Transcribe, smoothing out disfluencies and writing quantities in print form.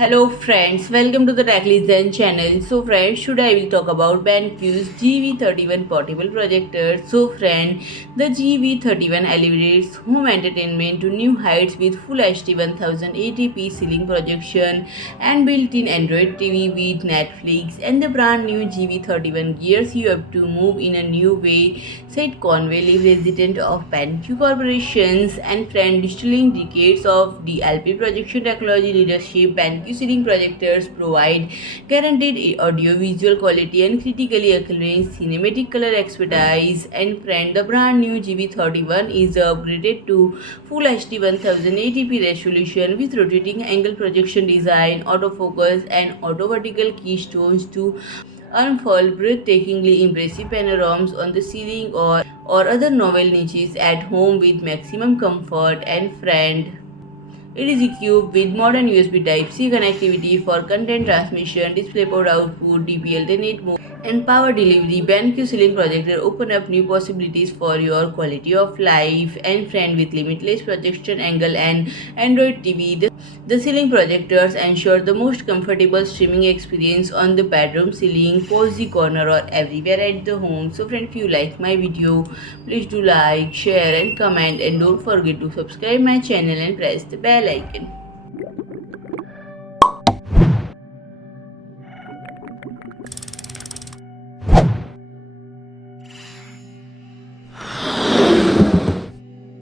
Hello friends, welcome to the TechListen channel. So friends, today I will talk about BenQ's GV31 portable projector. So friend, the GV31 elevates home entertainment to new heights with Full HD 1080p ceiling projection and built-in Android TV with Netflix, and the brand new GV31 gears you up to move in a new way, said Conway Lee, resident of BenQ Corporations and friend. Distilling decades of DLP projection technology leadership, BenQ ceiling projectors provide guaranteed audiovisual quality and critically acclaimed CinematicColor expertise. And friend, the brand new GV31 is upgraded to Full HD 1080p resolution with rotating angle projection design, autofocus, and auto vertical keystones to unfurl breathtakingly impressive panoramas on the ceiling or other novel niches at home with maximum comfort. And friend, it is equipped with modern USB Type-C connectivity for content transmission, DisplayPort output, DPL-10 mode, and power delivery. BenQ ceiling projector open up new possibilities for your quality of life. And friend, with limitless projection angle and Android TV, the ceiling projectors ensure the most comfortable streaming experience on the bedroom ceiling, cozy corner, or everywhere at the home. So friend, if you like my video, please do like, share and comment, and don't forget to subscribe my channel and press the bell icon.